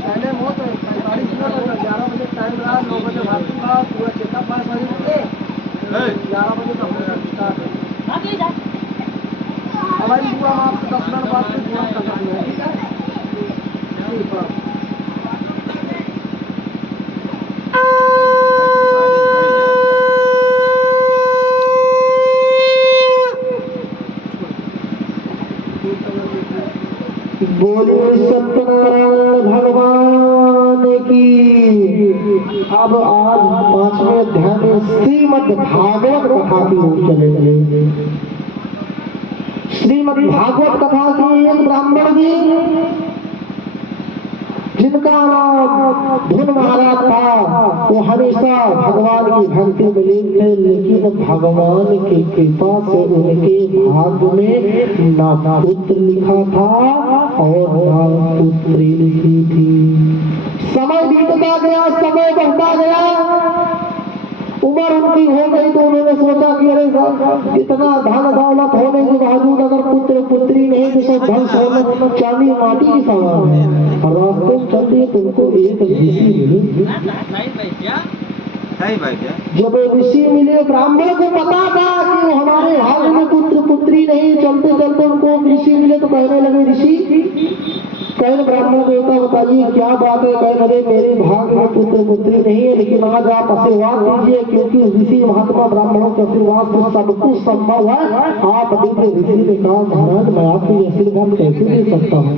पहले बहुत 45 मिनट लगा, 11 बजे टाइम रहा, 9 बजे भाती था, पूरा चेकअप पास हो गए, 11 बजे का ऑपरेशन स्टार्ट है। अब आई पूरा आपसे 10 मिनट बाद में तुरंत कर सकते हैं, ठीक है। बोलिए सत्यनारायण भगवान की। अब आज 5वें अध्याय में श्रीमद् भागवत कथा की ओर चलेंगे। श्रीमद् भागवत कथा की एक ब्राह्मण जी जिनका नाम धुन महाराज था, वो हमेशा भगवान की भक्ति में लीन थे, लेकिन भगवान की कृपा से उनके भाग्य में न पुत्र लिखा था और न पुत्री लिखी थी। समय बीतता गया, समय बढ़ता गया, उम्र उनकी हो गई तो उन्होंने सोचा कि अरे इतना धन दौलत होने के बावजूद अगर पुत्र पुत्री नहीं तो सब धन सोना चांदी माटी की सवाल है। और रास्ते में चल रही तुमको एक ऋषि मिली। जब ऋषि मिले, ब्राह्मण को पता था कि हमारे हाल में पुत्र पुत्री नहीं, चलते चलते उनको ऋषि मिले तो कहने लगे, ऋषि कहे ब्राह्मण देवता बताइए क्या बात है। कहे अरे मेरे भाग में पुत्र पुत्री नहीं है, लेकिन आज आप आशीर्वाद दीजिए, क्योंकि ऋषि महात्मा ब्राह्मणों के आशीर्वाद से सब कुछ संभव है। आप दीजिए। ऋषि ने कहा महाराज मैं आपको आशीर्वाद कैसे दे सकता हूँ,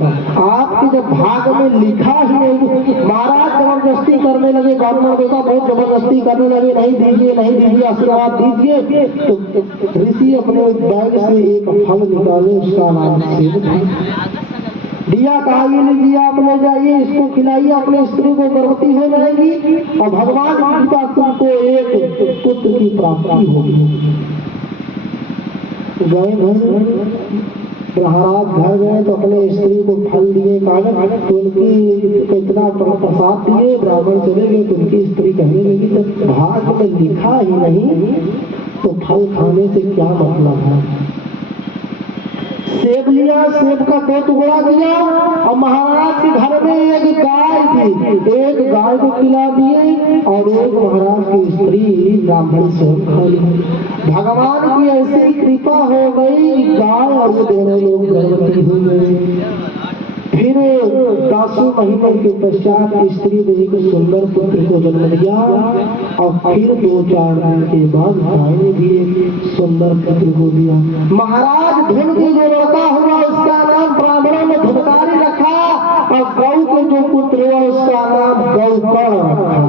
आपके जब भाग में लिखा ही नहीं। महाराज जबरदस्ती करने लगे, ब्राह्मण देवता बहुत जबरदस्ती करने लगे, नहीं दीजिए नहीं दीजिए आशीर्वाद दीजिए। तो ऋषि अपने बैग से एक फल निकाले, उसका नाम सेब दिया, कहा ये लीजिए आप ले जाइए, इसको खिलाइए, अपने स्त्री को गर्भवती हो जाएगी और भगवान की कृपा तुमको एक पुत्र की प्राप्ति होगी। गए प्रहलाद घर गए तो अपने स्त्री को फल दिए, कागज तो उनकी इतना प्रसाद दिए, ब्राह्मण चले गए तो उनकी स्त्री कहने लगी तो भाग में लिखा ही नहीं तो फल खाने से क्या मतलब है। सेब लिया, सेब का 2 टुकड़ा किया और महाराज के घर में एक गाय थी, एक गाय को खिला दिए और एक महाराज की स्त्री ब्राह्मण से खा ली। भगवान की ऐसी कृपा हो गई, गाय और वो दोनों लोग गर्भवती हो गए। फिर 10 महीने के पश्चात स्त्री ने एक सुंदर पुत्र को जन्म दिया और फिर 2-4 दिन के बाद गाय ने भी एक सुंदर पुत्र को दिया। महाराज धन के जो लड़का हुआ उसका नाम ब्राह्मणों ने धुनकारी रखा और गौ के जो पुत्र हुआ उसका नाम गौकर्ण रखा।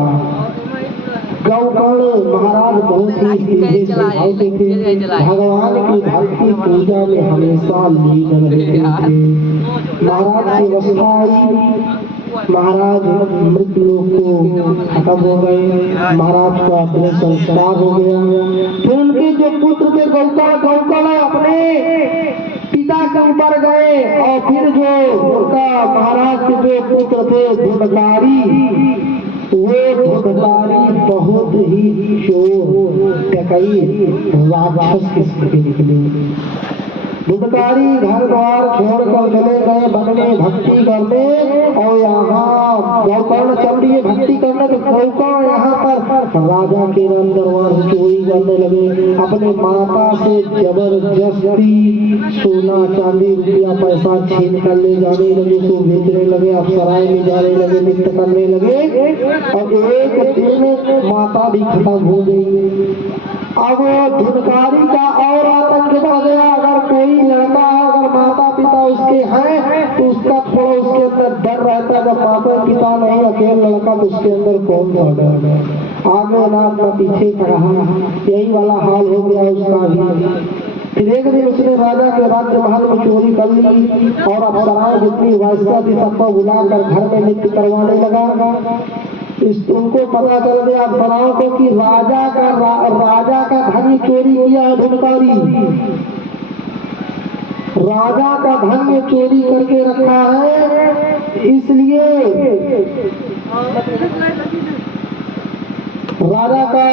गौकर्ण महाराज बहुत ही सीधे स्वभाव के थे, भगवान की भक्ति पूजा में हमेशा लीन रहते थे। महाराज की अवस्था आई, महाराज मृत लोग को खत्म हो गए, महाराज का अपने संस्कार हो गया। फिर उनके जो पुत्र थे गौकर्ण अपने पिता के ऊपर गए और फिर जो उनका महाराज के जो पुत्र थे धुनकारी, वो धुनकारी बहुत ही चोर डकैत राक्षस किस्म के निकले। धुनकारी घर द्वार छोड़कर चले गए वन में भक्ति करने और यहाँ गौकर्ण चल दिए भक्ति करने तो गौकर्ण यहाँ पर राजा के दरबार चोरी करने लगे। अपने माता से जबरदस्ती सोना चांदी रुपया पैसा छीन कर ले जाने लगे, तो बेचने लगे, अफसराएं में जाने लगे, नृत्य करने लगे और एक दिन माता भी खत्म हो गई। अब धुनकारी का और आतंक बढ़ गया। अगर कोई लड़का है, अगर माता पिता उसके हैं तो उसका थोड़ा उसके अंदर डर रहता है। जब माता पिता नहीं, अकेला लड़का तो उसके अंदर कौन सा डर है। आगे ना पीछे खड़ा, यही वाला हाल हो गया उसका भी। फिर एक दिन उसने राजा के राज्य महल में चोरी कर ली और अफसराएं जितनी वायस्या थी सबको बुलाकर घर में नृत्य करवाने लगा। उनको पता चल गया अफसराओं को कि राजा का धन चोरी किया है धुनकारी, राजा का धन चोरी करके रखा है, इसलिए राजा का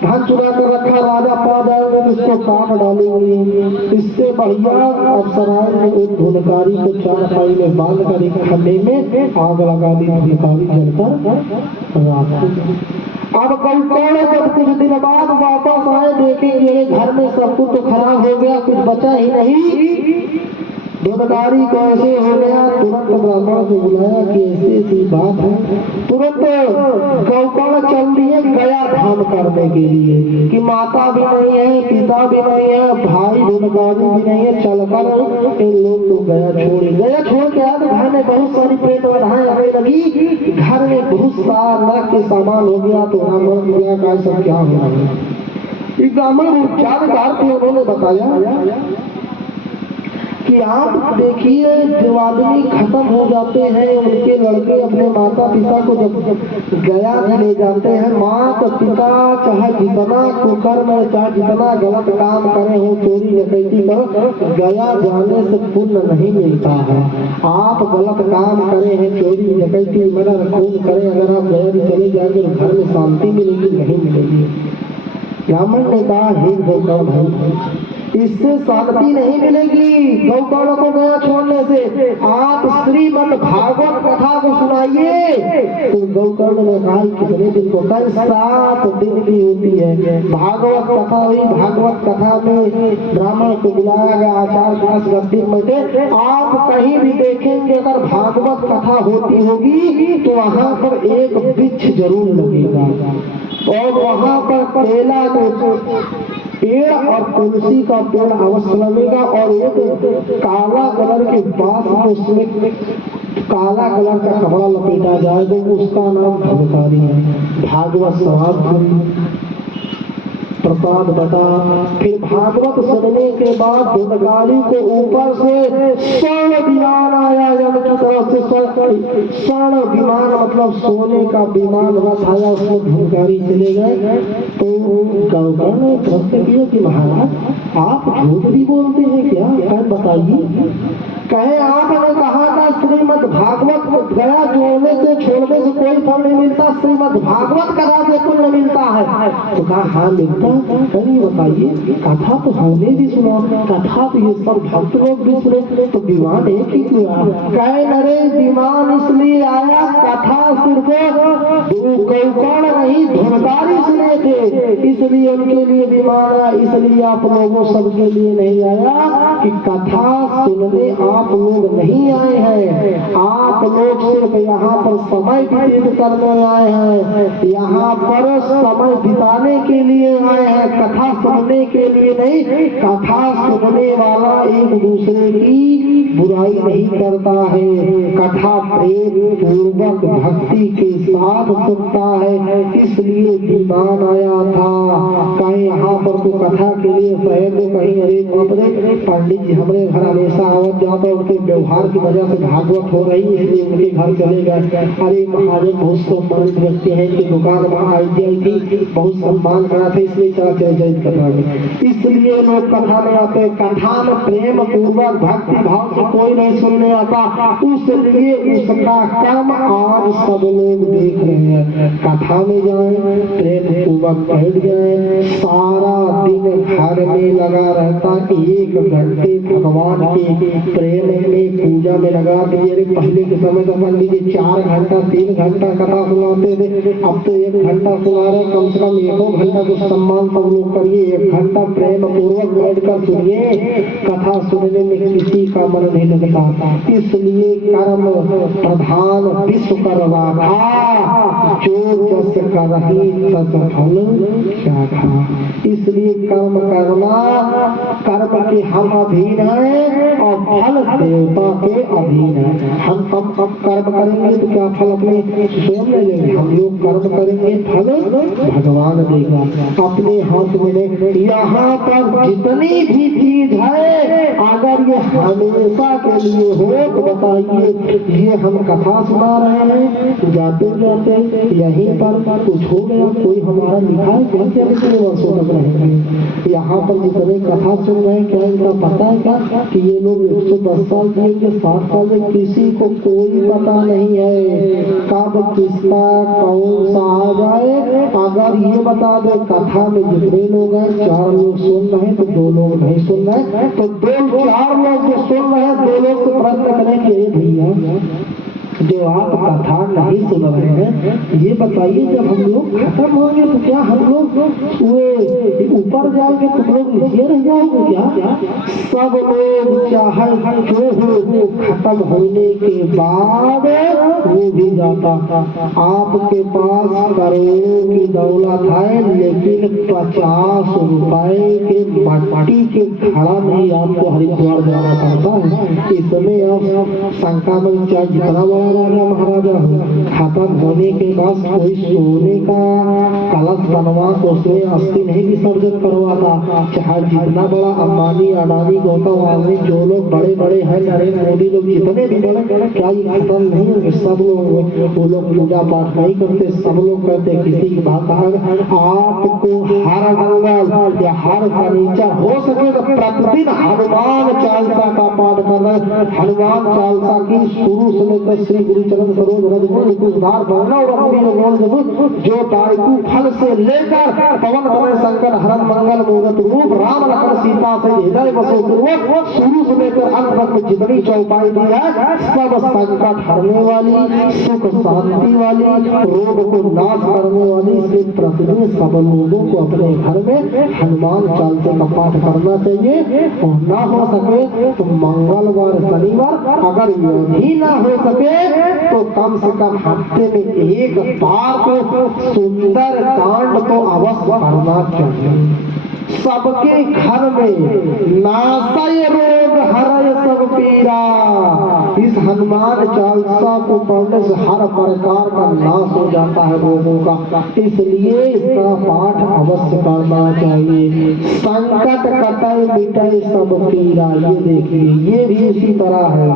धन चुरा कर रखा, राजा पा जाएंगे तो उसको काट डालेंगे। इससे बढ़िया अफसराओं ने एक धुनकारी को 4 पाई में बांध कर एक खड्डे में आग लगा दी, धुनकारी जलकर राख। अब गौकर्ण जब कुछ दिन बाद वापस आए, देखेंगे घर में सब कुछ तो खराब हो गया, कुछ बचा ही नहीं। धुनकारी को ऐसे हो गया, तुरंत ब्राह्मण को बुलाया कि ऐसी बात है। तुरंत गौकर्ण चल दिए गया धाम करने के लिए कि माता भी नहीं है, पिता भी नहीं है, भाई धुनकारी भी नहीं है, चलकर इन लोग तो गया छोड़ के आए। घर में बहुत सारी पेट बढ़ाएं आने लगी, घर में बहुत सारा नरक के सामान हो गया। तो ब्राह्मण बोला का सब क्या हो रहा है। ब्राह्मण उपचार थे, उन्होंने बताया कि आप देखिए जो आदमी खत्म हो जाते हैं, उनके लड़के अपने माता पिता को जब गया ले जाते हैं, माता पिता चाहे जितना कुकर्म है, चाहे जितना गलत काम करे हो, चोरी डकैती करो, गया जाने से पुण्य नहीं मिलता है। आप गलत काम करे हैं, चोरी डकैती मर्डर खून करें, अगर आप गया चले जाएंगे तो घर में शांति मिलेगी नहीं मिलेगी। ब्राह्मण ने कहा हे गौकर्ण भाई, इससे शांति नहीं मिलेगी गौकर्ण को गया छोड़ने से, आप श्रीमद् भागवत कथा को सुनाइए। तो गौकर्ण ने कहा कितने दिन को, कल 7 दिन की होती है भागवत कथा हुई। भागवत कथा में ब्राह्मण को बुलाया गया, आचार्य 10 दिन में थे। आप कहीं भी देखेंगे अगर भागवत कथा होती होगी तो वहां पर एक वृक्ष जरूर लगेगा और वहां पर केला पेड़ और तुलसी का पेड़ अवश्य लगेगा और एक काला कलर के बांस में उसमें काला कलर का कपड़ा लपेटा जाएगा, उसका नाम धुनकारी है। भागवत समाप्त, प्रसाद बटा। फिर भागवत सुनने के बाद धुनकारी को ऊपर से स्वर्ण विमान आया, जब की तरफ से स्वर्ण विमान मतलब सोने का विमान रथ आया, उसमें धुनकारी चले गए। तो गौकर्ण ने प्रश्न किया कि महाराज आप झूठ भी बोलते हैं क्या? कहे बताइए। कहे आपने कहा था श्रीमद् भागवत गया जोड़ने से छोड़ने से कोई फल नहीं मिलता, श्रीमद् भागवत कथा से पुण्य मिलता है। तो कहा हाँ मिलता। कहीं बताइए, कथा तो हमने भी सुना, कथा तो ये सब भक्त लोग भी सुने, तो विमान एक ही क्यों आया? कहे नरे विमान इसलिए आया, कथा सिर्फ कौन नहीं धुनकारी सुने थे इसलिए उनके लिए विमान आया। इसलिए आप लोगों सबके लिए नहीं आया कि कथा सुनने आप लोग नहीं आए हैं, आप लोग सिर्फ यहाँ पर समय व्यतीत करने आए हैं, यहाँ पर समय बिताने के लिए आए हैं, कथा सुनने के लिए नहीं। कथा सुनने वाला एक दूसरे की बुराई नहीं करता है, कथा प्रेम पूर्वक भक्ति के साथ सुनता है, इसलिए विमान आया था। कहीं यहाँ पर तो कथा के लिए शहर में कहीं अरे बाप रे पंडित जी हमारे घर हमेशा आवत जाता, उनके व्यवहार की वजह से भागवत हो रही इसलिए उनके घर चले गए। अरे महाजन बहुत सम्मानित व्यक्ति हैं, इनकी दुकान वहाँ आई थी, बहुत सम्मान करा था इसलिए चला चले कथा में, इसलिए लोग कथा में आते। कथा में प्रेम पूर्वक भक्ति भाव से कोई नहीं सुनने आता, उसलिए उसका कर्म आज सब लोग देख रहे हैं। कथा में जाए प्रेम पूर्वक बैठ जाए, सारा दिन घर में लगा रहता, 1 घंटे भगवान के प्रेम में पूजा में लगा दिए। पहले के समय तो मान लीजिए 4 घंटा 3 घंटा कथा सुनाते थे, अब तो 1 घंटा सुना रहे, कम से कम 1 घंटा को सम्मान सब लोग करिए, 1 घंटा प्रेम पूर्वक बैठकर सुनिए। कथा सुनने में किसी का मन नहीं लगता, इसलिए कर्म प्रधान विश्व करवा था, जो जस करही तस फल क्या था। इसलिए कर्म करना, कर्म के हम अधीन है और फल देवता के अधीन है। हम कब कर्म करेंगे तो क्या फल अपने स्वयं ले लेंगे, हम लोग कर्म करेंगे फल भगवान देगा अपने हाथ में। यहाँ पर जितनी भी चीज है अगर ये हमेशा के लिए हो तो बताइए, ये हम कथा सुना रहे हैं जाते जाते यहीं पर कुछ हो गया, कोई हमारा लिखा है क्या क्या कितने वर्षों तक रहेंगे यहाँ पर जितने कथा सुन रहे हैं, क्या इनका पता है क्या कि ये लोग 110 साल जिएंगे, 60 साल में? किसी को कोई पता नहीं है कब किसका कौन सा आ जाए। अगर ये बता दे कथा में जितने लोग हैं 4 लोग सुन रहे हैं तो 2 लोग नहीं सुन रहे, तो 2-4 लोग जो सुन रहे हैं 2 लोग से प्रश्न करें कि भैया जो आप कथा नहीं सुन रहे हैं ये बताइए, जब हम लोग खत्म होंगे तो क्या हम लोग ऊपर जाएंगे तुम लोग नीचे रह जाओगे क्या? सब लोग चाहे जो हो खत्म होने के बाद वो भी जाता। आपके पास करोड़ों की दौलत है लेकिन 50 रुपए के मट्टी के घड़ा में आपको हरिद्वार जाना पड़ता है। इसमें आप शंका में चाहे जितना बड़ा राजा महाराजा हो, खत्म होने के बाद कोई सोने का कलश बनवा तो उसमें अस्थि नहीं विसर्जन करवाता, चाहे जितना बड़ा अंबानी अडानी गौतम आदमी जो लोग बड़े बड़े हैं, नरेंद्र मोदी लोग जितने भी बड़े, क्या ये खत्म नहीं होंगे? सब लोग वो लोग पूजा पाठ नहीं करते, सब लोग करते। किसी की बात आपको हर मंगल या हर फर्नीचर हो सके तो प्रतिदिन हनुमान चालीसा का पाठ करना। हनुमान चालीसा की शुरू से लेकर श्री गुरुचरण सरोज रजगुण कुशधार भवना और जो दायकु फल से लेकर पवन तनय शंकर हरण मंगल मूर्त रूप राम लखन सीता से हृदय बसो पूर्वक शुरू से लेकर अंत तक जितनी चौपाई दी है सब संकट हरने वाली, सुख शांति वाली, रोग को नाश करने वाली। इसलिए प्रतिदिन सब लोगों को अपने घर में हनुमान चालीसा का पाठ करना चाहिए। और ना हो सके तो मंगलवार शनिवार, अगर यही ना हो सके तो कम से कम हफ्ते में 1 बार तो सुंदर कांड तो अवश्य करना चाहिए। सबके घर में नासय रोग हरय सब पीरा, इस हनुमान चालीसा को पढ़ने से हर प्रकार का नाश हो जाता है लोगों का, इसलिए इसका पाठ अवश्य करना चाहिए। संकट कटाए मिटाए सब पीरा, ये देखिए ये भी इसी तरह है,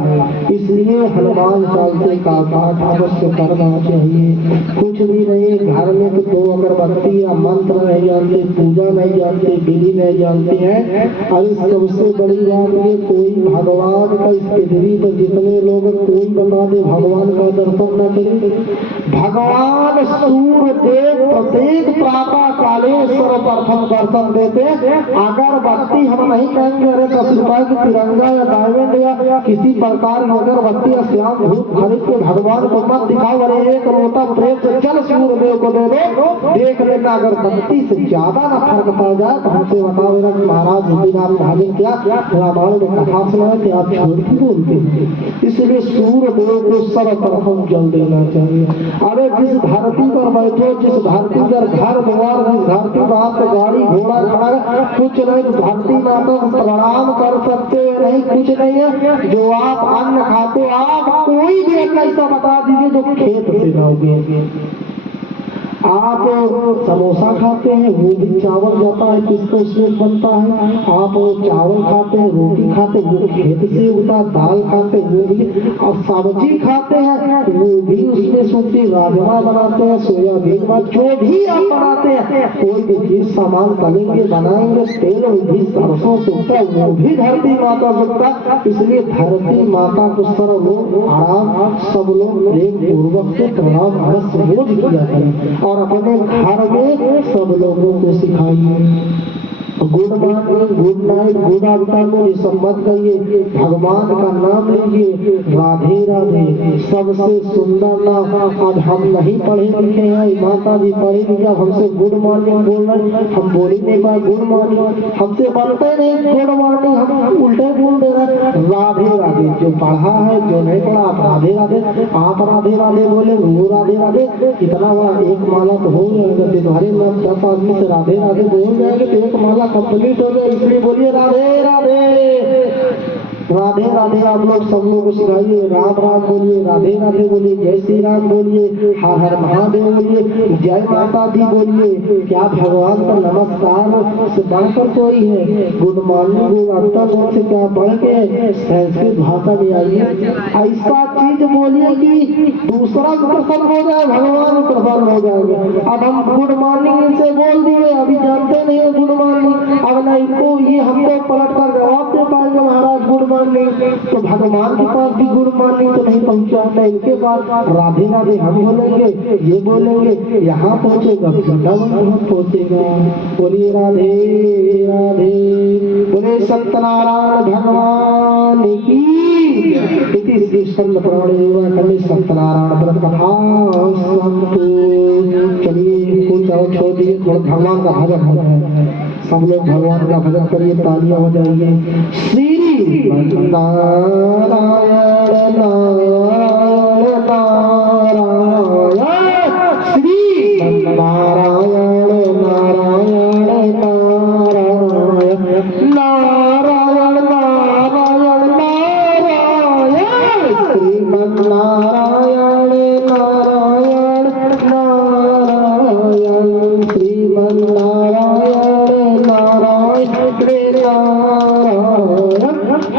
इसलिए हनुमान चालीसा का पाठ अवश्य करना चाहिए। कुछ भी नहीं, घर में तो दो अगरबत्ती या मंत्र नहीं जानते, पूजा नहीं जानते, विधि नहीं जानते हैं। अरे सबसे बड़ी बात ये, कोई भगवान का इस पृथ्वी पर जितने लोग, कोई बता दे भगवान का दर्शन न करे। भगवान सूर्य देव प्रत्येक प्रातः काले सर्वप्रथम दर्शन देते। अगरबत्ती हम नहीं कहेंगे अरे 10 रुपए की तिरंगा या डायमंड या किसी प्रकार की अगरबत्ती या श्याम धूप खरीद के भगवान को मत दिखाओ। अरे एक लोटा प्रेम से जल सूर्य देव को दे दो, देख लेना अगरबत्ती से ज्यादा न फर्क पड़ जाए तो हमसे बताओ महाराज गोपीनाथ महाजन क्या रामायण में कथा सुनाए थे, आप छोड़ के बोलते हैं। इसलिए सूर्य देव को सर्वप्रथम जल देना चाहिए। अरे जिस धरती पर बैठो, जिस धरती पर घर द्वार, जिस धरती पर आपको गाड़ी घोड़ा खड़ा कुछ नहीं, धरती माता को प्रणाम कर सकते हैं, नहीं कुछ नहीं है। जो आप अन्न खाते हो, आप कोई भी एक ऐसा बता दीजिए जो खेत से ना उगे। आप समोसा खाते हैं, वो भी चावल जाता है किसको उसमें बनता है। आप चावल खाते हैं, रोटी खाते हैं, वो खेत से उगता। दाल खाते हैं वो भी, और सब्जी खाते हैं वो भी उसमें सूखी। राजमा बनाते हैं, सोयाबीन में जो भी आप बनाते हैं, कोई भी चीज सामान तलेंगे बनाएंगे, तेल भी सरसों से उगता है, वो भी धरती माता से उगता। इसलिए धरती माता को सर्व लोग आराम, सब लोग प्रेम पूर्वक से प्रणाम अवश्य रोज किया करें और अपने घर में सब लोगों को सिखाइए। Good morning, good night, good afternoon ये सब मत कहिए, भगवान का नाम लीजिए। राधे राधे सबसे सुंदर नाम। आज हम नहीं पढ़े लिखे हैं, माता जी पढ़े लिखे, हमसे गुड मॉर्निंग बोल रहे, हम बोल ही नहीं पाए गुड मॉर्निंग, हमसे बनते नहीं गुड मॉर्निंग, हम उल्टे बोल दे रहे। राधे राधे जो पढ़ा है, जो नहीं पढ़ा आप राधे राधे, आप राधे राधे बोले वो राधे राधे। इतना बड़ा एक माला तो हो जाएगा, तुम्हारे 10 आदमी से राधे राधे बोल जाएंगे तो एक माला कंप्लीट हो गया। इसलिए बोलिए राधे राधे। राधे राधे आप लोग सब लोग को सिखाइए। राम राम बोलिए, राधे राधे बोलिए, जय श्री राम बोलिए, हर हर महादेव बोलिए, जय माता दी बोलिए। क्या भगवान का नमस्कार से बढ़कर कोई है? गुड मॉर्निंग, गुड आफ्टरनून से क्या बढ़ के संस्कृत भाषा में आइए। ऐसा चीज बोलिए कि दूसरा प्रसन्न हो जाए, भगवान प्रसन्न हो जाएंगे। अब हम गुड मॉर्निंग से बोल दिए, अभी जानते नहीं है गुड मॉर्निंग, अब ना इनको ये हमको पलट कर जवाब दे पाएंगे महाराज गुड मॉर्निंग, तो भगवान के पास भी गुड मॉर्निंग तो नहीं पहुंचा है, इनके पास राधे राधे हम बोलेंगे, ये बोलेंगे, यहाँ पहुंचेगा वृंदावन पहुंचेगा। बोलिए राधे राधे, बोले सत्यनारायण भगवान की। इति श्री स्कंद पुराणे खंडे सत्यनारायण व्रत कथा संतो। चलिए कुछ और छोड़ दिए, थोड़ा भगवान का भजन होता है, सब लोग भगवान का भजन करिए, तालियां हो जाएंगे। श्री नारायण नारायण नारायण, श्री नारायण नारायण नारायण, नारायण नारायण नारायण, श्रीमन नारायण नारायण नारायण, श्रीमन नारायण नारायण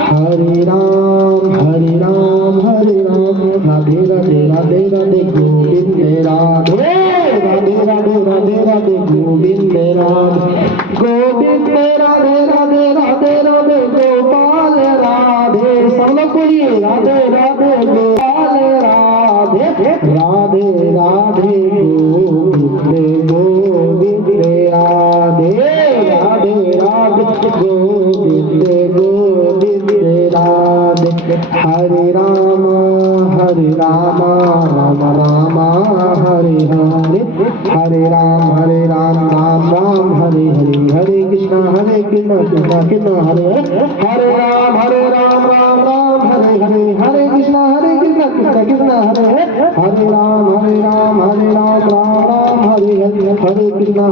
हरे राम हरे राम हरे राम, राधे राधे राधे राधे गोविंद राधे, राधे राधे राधे राधे गोविंद राम, गोविंद राधे राधे राधे राधे गोपाल राधे। सब लोग बोलिए राधे राधे गोपाल राधे, राधे राधे गोविंद गोविंद राधे, राधे राधे गोविंद गोविंद राधे। हरे राम राम राम हरे हरे, हरे राम राम राम हरे हरे, हरे कृष्णा कृष्णा कृष्णा हरे हरे, हरे राम राम राम हरे हरे, हरे कृष्णा कृष्णा कृष्णा हरे हरे, हरे राम राम राम हरे हरे, हरे कृष्णा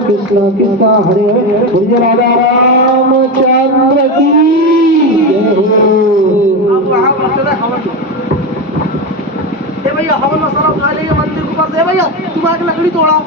कृष्णा कृष्णा हरे हरे। बोलिए राधा रामचंद्र की जय हो। भैया हवन मसाला उठा लेंगे मंदिर के ऊपर से भैया तुम आके लकड़ी तोड़ा